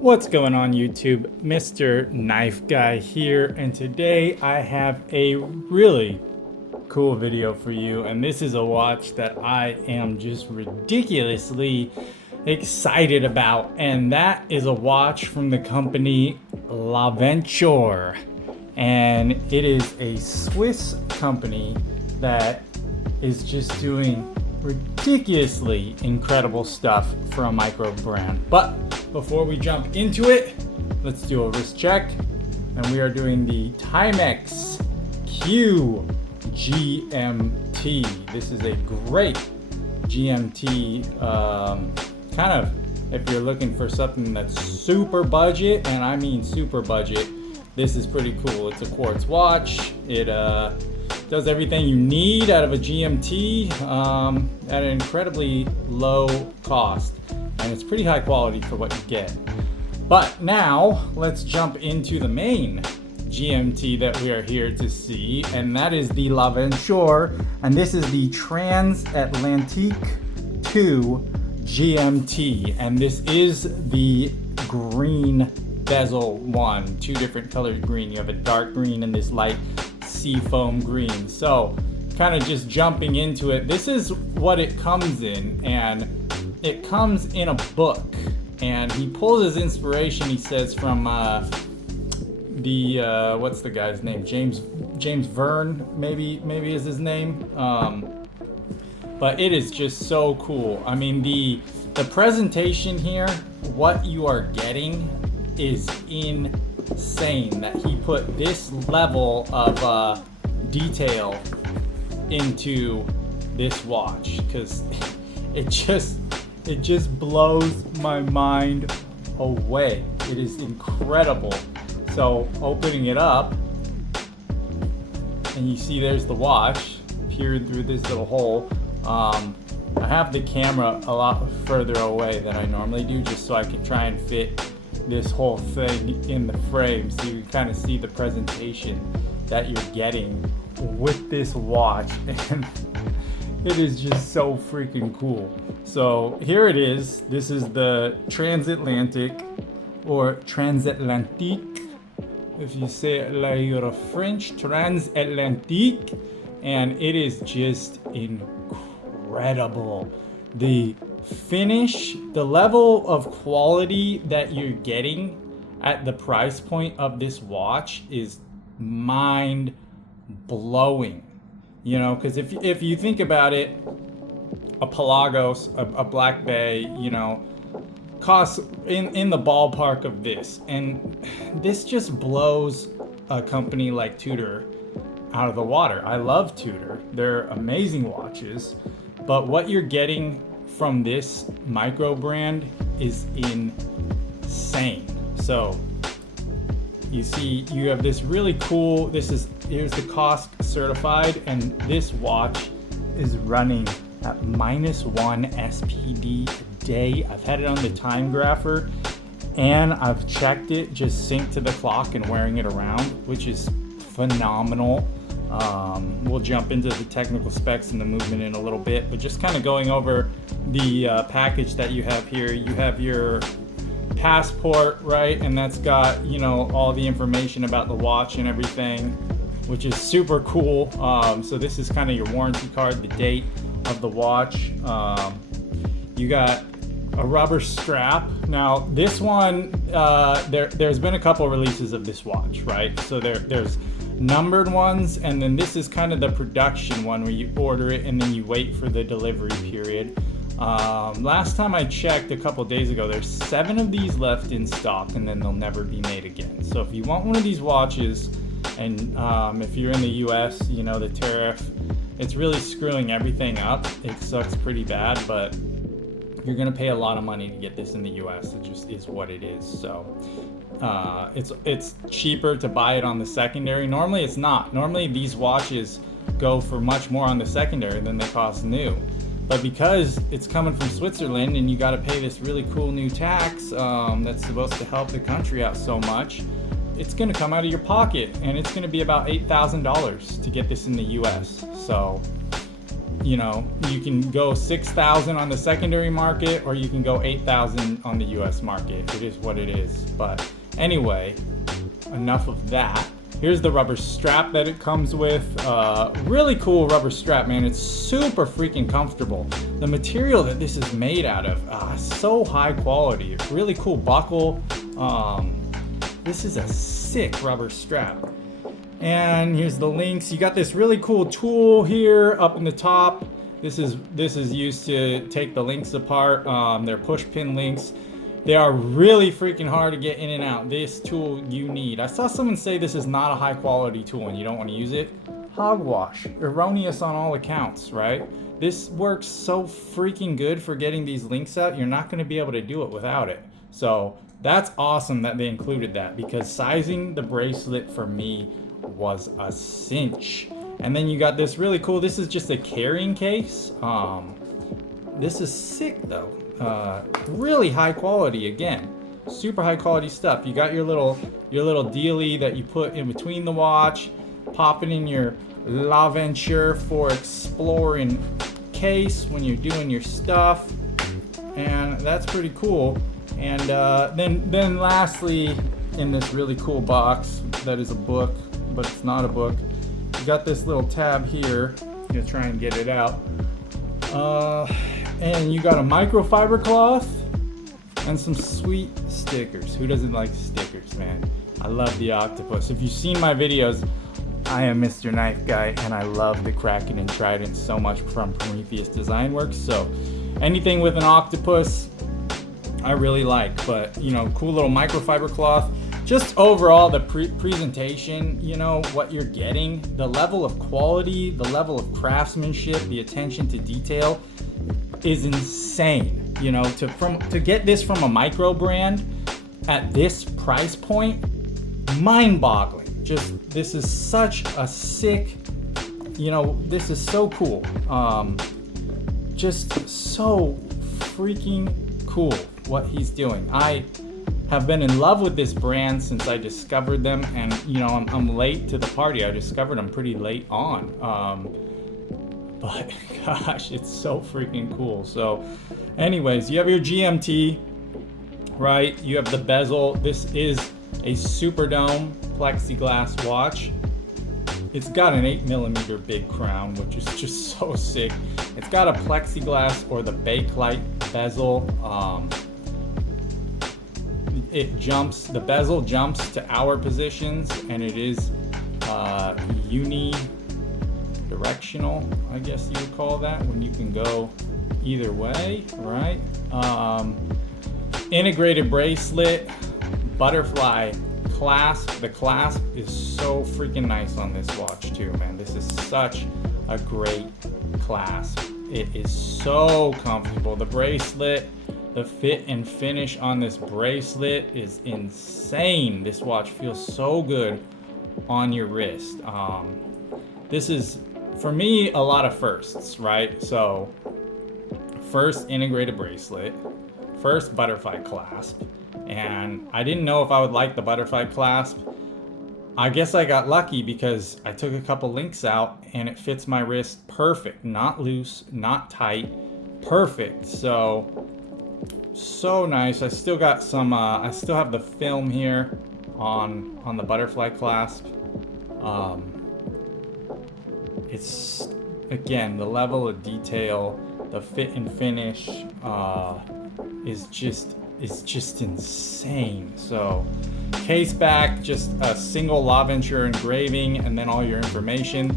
What's going on YouTube? MrKnifeGuy here, and today I have a really cool video for you, and this is a watch that I am just ridiculously excited about, and that is a watch from the company Laventure, and it is a Swiss company that is just doing ridiculously incredible stuff for a micro brand. But before we jump into it, let's do a wrist check, and we are doing the Timex Q GMT. This is a great GMT, kind of if you're looking for something that's super budget, and I mean super budget, this is pretty cool. It's a quartz watch. It does everything you need out of a GMT at an incredibly low cost, and it's pretty high quality for what you get. But now let's jump into the main GMT that we are here to see, and that is the Laventure, and this is the Transatlantique II GMT, and this is the green bezel one, two different colored green. You have a dark green and this light seafoam green. So kind of just jumping into it, this is what it comes in, and it comes in a book, and he pulls his inspiration, he says, from what's the guy's name, James Verne, maybe is his name, but it is just so cool. I mean, the presentation here, what you are getting is insane, that he put this level of detail into this watch, because it just blows my mind away. It is incredible. So opening it up, and you see there's the watch peering through this little hole. I have the camera a lot further away than I normally do, just so I can try and fit this whole thing in the frame, so you can kind of see the presentation that you're getting with this watch, and it is just so freaking cool. So here it is. This is the Transatlantic, or Transatlantique, if you say it like you're a French, Transatlantique, and it is just incredible. The finish, the level of quality that you're getting at the price point of this watch is mind blowing, you know, because if you think about it, a Pelagos, a Black Bay, you know, costs in the ballpark of this, and this just blows a company like Tudor out of the water. I love Tudor, they're amazing watches, but what you're getting from this micro brand is insane. So you see, you have this really cool, here's the cost certified, and this watch is running at -1 SPD a day. I've had it on the time grapher, and I've checked it just synced to the clock and wearing it around, which is phenomenal. We'll jump into the technical specs and the movement in a little bit, but just kind of going over the package that you have here. You have your passport, right? And that's got, you know, all the information about the watch and everything, which is super cool. So this is kind of your warranty card, the date of the watch. You got a rubber strap. Now this one, there's been a couple releases of this watch, right? So there's numbered ones, and then this is kind of the production one where you order it and then you wait for the delivery period. Last time I checked a couple days ago, there's 7 of these left in stock, and then they'll never be made again. So if you want one of these watches, and if you're in the US, you know, the tariff, it's really screwing everything up. It sucks pretty bad, but you're gonna pay a lot of money to get this in the US. It just is what it is. So it's cheaper to buy it on the secondary. Normally it's not. Normally these watches go for much more on the secondary than they cost new. But because it's coming from Switzerland and you got to pay this really cool new tax that's supposed to help the country out so much, it's going to come out of your pocket, and it's going to be about $8,000 to get this in the US. So you know, you can go 6,000 on the secondary market, or you can go 8,000 on the US market. It is what it is. But anyway, enough of that. Here's the rubber strap that it comes with. Really cool rubber strap, man. It's super freaking comfortable. The material that this is made out of, so high quality. Really cool buckle. This is a sick rubber strap. And here's the links. You got this really cool tool here up in the top. This is used to take the links apart. They're push pin links. They are really freaking hard to get in and out. This tool you need. I saw someone say this is not a high quality tool and you don't want to use it. Hogwash. Erroneous on all accounts, right? This works so freaking good for getting these links out. You're not going to be able to do it without it. So that's awesome that they included that, because sizing the bracelet for me was a cinch. And then you got this really cool, this is just a carrying case. This is sick though. Really high quality, again, super high quality stuff. You got your little dealie that you put in between the watch, pop it in your Laventure for exploring case when you're doing your stuff, and that's pretty cool. And then lastly, in this really cool box that is a book, but it's not a book, you got this little tab here. I'm gonna try and get it out. And you got a microfiber cloth and some sweet stickers. Who doesn't like stickers, man? I love the octopus. If you've seen my videos, I am MrKnifeGuy, and I love the Kraken and Trident so much from Prometheus Design Works. So anything with an octopus, I really like. But you know, cool little microfiber cloth. Just overall, the presentation, you know, what you're getting, the level of quality, the level of craftsmanship, the attention to detail is insane. You know, to get this from a micro brand at this price point, mind-boggling. Just, this is such a sick, you know, this is so cool. Just so freaking cool what he's doing. I have been in love with this brand since I discovered them, and you know, I'm late to the party. I discovered them pretty late on, but gosh, it's so freaking cool. So anyways, you have your GMT, right? You have the bezel. This is a super dome plexiglass watch. It's got an 8mm big crown, which is just so sick. It's got a plexiglass or the Bakelite bezel. The bezel jumps to hour positions, and it is unidirectional, I guess you would call that, when you can go either way, right? Integrated bracelet, butterfly clasp. The clasp is so freaking nice on this watch too, man. This is such a great clasp. It is so comfortable. The bracelet, the fit and finish on this bracelet is insane. This watch feels so good on your wrist. This is, for me, a lot of firsts, right? So, first integrated bracelet, first butterfly clasp, and I didn't know if I would like the butterfly clasp. I guess I got lucky because I took a couple links out and it fits my wrist perfect. Not loose, not tight, perfect. So nice. I still got some, I still have the film here on the butterfly clasp. It's, again, the level of detail, the fit and finish is just insane. So case back, just a single Laventure engraving, and then all your information.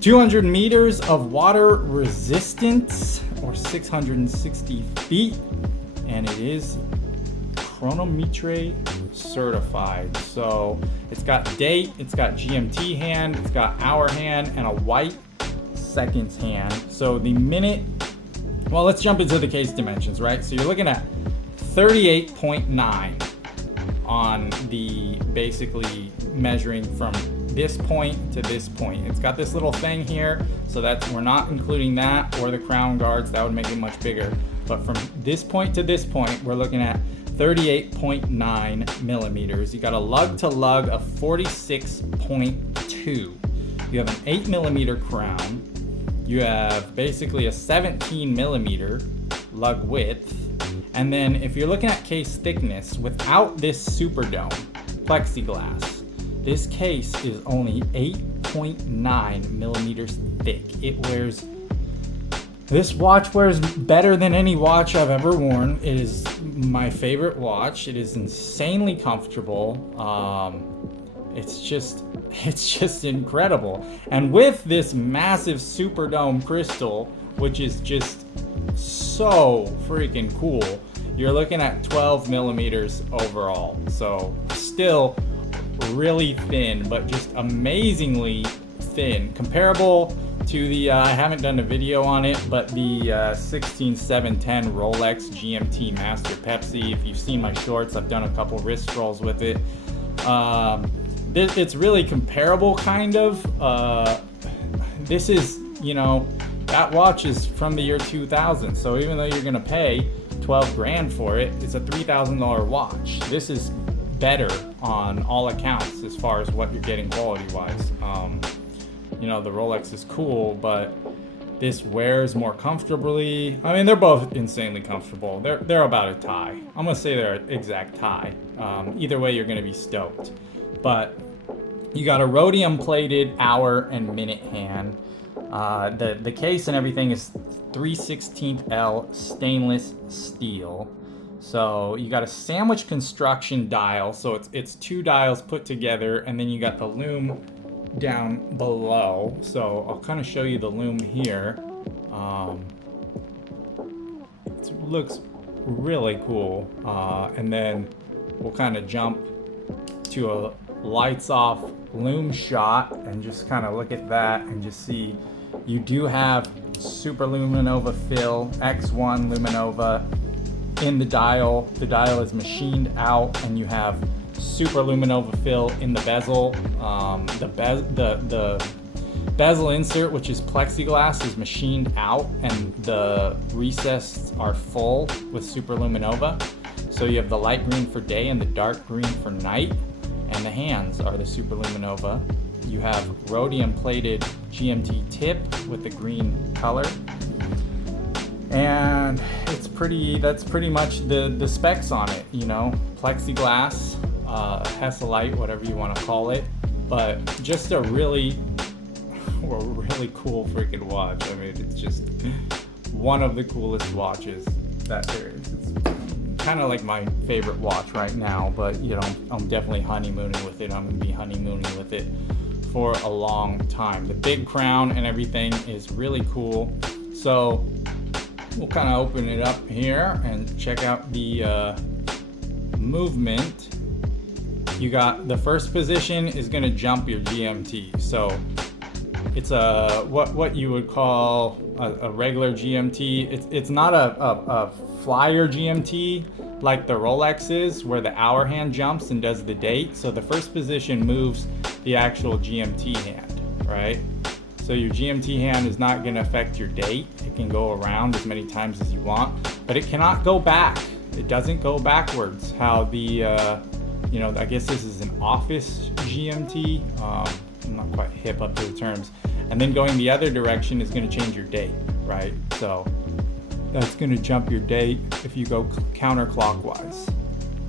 200 meters of water resistance, or 660 feet, and it is chronometre certified. So it's got date, it's got GMT hand, it's got hour hand, and a white seconds hand. So the minute, well, let's jump into the case dimensions, right? So you're looking at 38.9 on the, basically measuring from this point to this point. It's got this little thing here, so that we're not including that or the crown guards. That would make it much bigger. But from this point to this point, we're looking at 38.9 millimeters. You got a lug to lug of 46.2. You have an 8mm crown. You have basically a 17 millimeter lug width. And then if you're looking at case thickness, without this super dome plexiglass, this case is only 8.9 millimeters thick. This watch wears better than any watch I've ever worn. It is my favorite watch. It is insanely comfortable. It's just incredible. And with this massive super dome crystal, which is just so freaking cool, you're looking at 12 millimeters overall. So still really thin, but just amazingly thin. Comparable to the, I haven't done a video on it, but the 16710 Rolex GMT Master Pepsi. If you've seen my shorts, I've done a couple wrist rolls with it. It's really comparable, kind of. This is, you know, that watch is from the year 2000. So even though you're gonna pay 12 grand for it, it's a $3,000 watch. This is better on all accounts as far as what you're getting quality wise. You know, the Rolex is cool, but this wears more comfortably. I mean, they're both insanely comfortable. They're about a tie. I'm gonna say they're an exact tie. Either way, you're gonna be stoked. But you got a rhodium plated hour and minute hand. The case and everything is 3/16L stainless steel. So you got a sandwich construction dial. So it's two dials put together, and then you got the lume down below. So I'll kind of show you the lume here. It looks really cool. And then we'll kind of jump to a lights off lume shot and just kind of look at that and just see you do have super luminova fill, X1 luminova in the dial. The dial is machined out, and you have super luminova fill in the bezel. The bezel insert, which is plexiglass, is machined out, and the recesses are full with super luminova. So you have the light green for day and the dark green for night, and the hands are the super luminova. You have rhodium plated GMT tip with the green color, and that's pretty much the specs on it. You know, plexiglass, Hesselite, whatever you want to call it, but just a really cool freaking watch. I mean, it's just one of the coolest watches that there is. It's kind of like my favorite watch right now, but you know, I'm definitely honeymooning with it. I'm gonna be honeymooning with it for a long time. The big crown and everything is really cool. So we'll kind of open it up here and check out the movement. You got the first position is going to jump your GMT. So it's a what you would call a regular GMT. It's not a flyer GMT like the Rolex is, where the hour hand jumps and does the date. So the first position moves the actual GMT hand, right? So your GMT hand is not going to affect your date. It can go around as many times as you want, but it cannot go back. It doesn't go backwards. How the you know, I guess this is an office GMT. I'm not quite hip up to the terms. And then going the other direction is going to change your date, right? So that's going to jump your date if you go counterclockwise,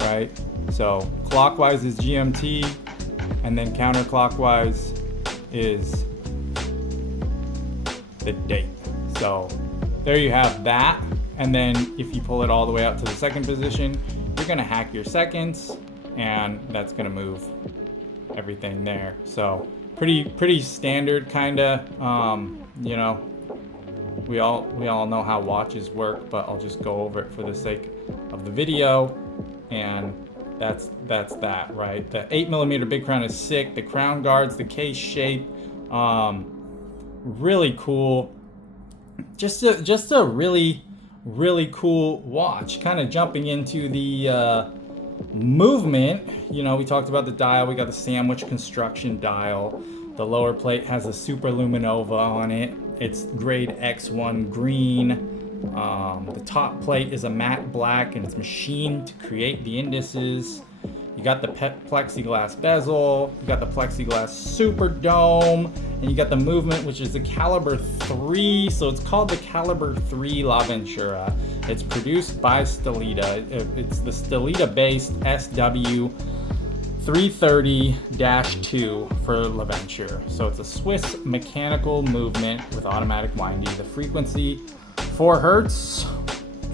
right? So clockwise is GMT, and then counterclockwise is the date. So there you have that. And then if you pull it all the way out to the second position, you're going to hack your seconds, and that's going to move everything there. So pretty standard kind of, you know, we all know how watches work, but I'll just go over it for the sake of the video. And that's that, right? The 8mm big crown is sick. The crown guards, the case shape, really cool. Just a really cool watch. Kind of jumping into the movement, you know, we talked about the dial. We got the sandwich construction dial. The lower plate has a super luminova on it. It's grade X1 green. The top plate is a matte black, and it's machined to create the indices. You got the plexiglass bezel. You got the plexiglass super dome, And you got the movement, which is the caliber 3. So it's called the caliber 3 Laventure. It's produced by Stellita. It's the Stellita based SW 330-2 for Laventure. So it's a Swiss mechanical movement with automatic winding. The frequency 4 Hertz,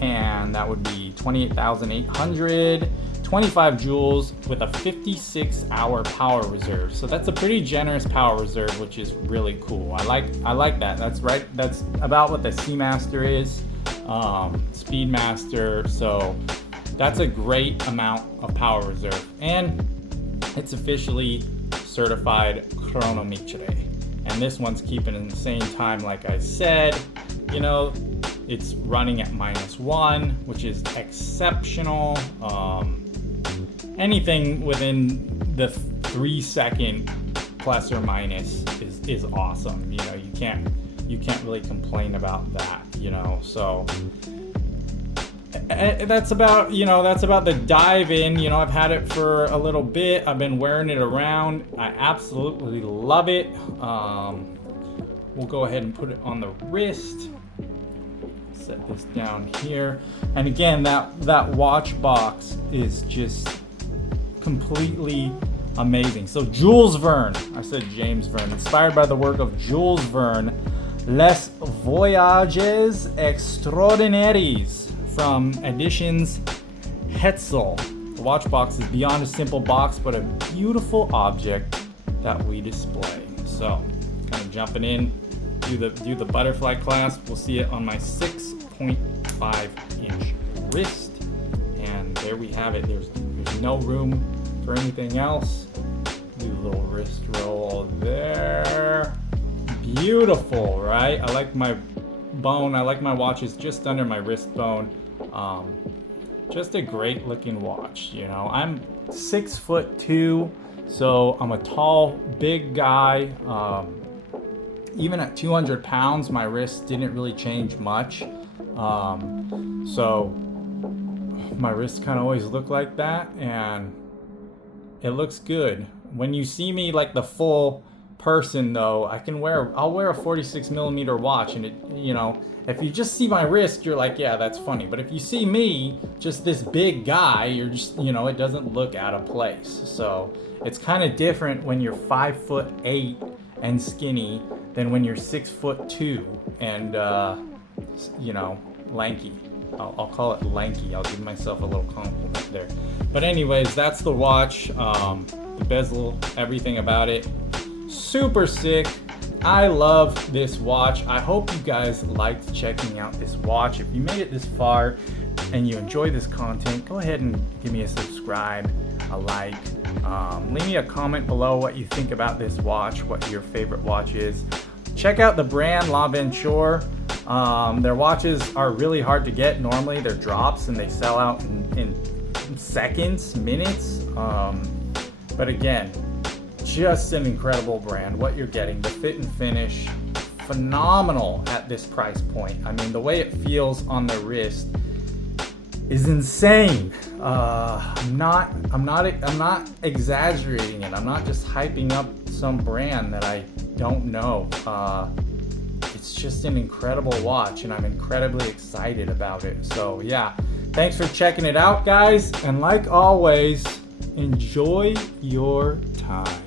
and that would be 28,800, 25 joules with a 56-hour power reserve. So that's a pretty generous power reserve, which is really cool. I like that. That's right. That's about what the Seamaster is, Speedmaster. So that's a great amount of power reserve, and it's officially certified chronometre. And this one's keeping in the same time, like I said. You know, it's running at -1, which is exceptional. Anything within the 3-second plus or minus is awesome. You know, you can't really complain about that. You know, so that's about the dive in. You know, I've had it for a little bit. I've been wearing it around. I absolutely love it. We'll go ahead and put it on the wrist. Set this down here. And again, that watch box is just completely amazing. So Jules Verne, I said James Verne, inspired by the work of Jules Verne, Les Voyages Extraordinaires from Editions Hetzel. The watch box is beyond a simple box, but a beautiful object that we display. So, kind of jumping in, do the butterfly clasp. We'll see it on my 6.5-inch wrist, and there we have it. There's no room for anything else. Do a little wrist roll there. Beautiful, right? I like my bone. I like my watches just under my wrist bone. Just a great looking watch. You know, I'm 6'2", so I'm a tall, big guy. Even at 200 pounds, my wrist didn't really change much. So my wrists kind of always look like that, and it looks good. When you see me like the full person though, I'll wear a 46 millimeter watch, and it, you know, if you just see my wrist, you're like, yeah, that's funny. But if you see me, just this big guy, you're just, you know, it doesn't look out of place. So it's kind of different when you're 5'8" and skinny than when you're 6'2" and you know, lanky. I'll call it lanky. I'll give myself a little compliment there. But anyways, that's the watch. The bezel, everything about it, super sick. I love this watch. I hope you guys liked checking out this watch. If you made it this far and you enjoy this content, go ahead and give me a subscribe, a like. Leave me a comment below what you think about this watch, what your favorite watch is. Check out the brand Laventure. Their watches are really hard to get normally. They're drops and they sell out in seconds, minutes. But again, just an incredible brand. What you're getting, the fit and finish, phenomenal at this price point. I mean, the way it feels on the wrist is insane. I'm not exaggerating it. I'm not just hyping up some brand that I don't know. It's just an incredible watch, and I'm incredibly excited about it. So yeah, thanks for checking it out, guys. And like always, enjoy your time.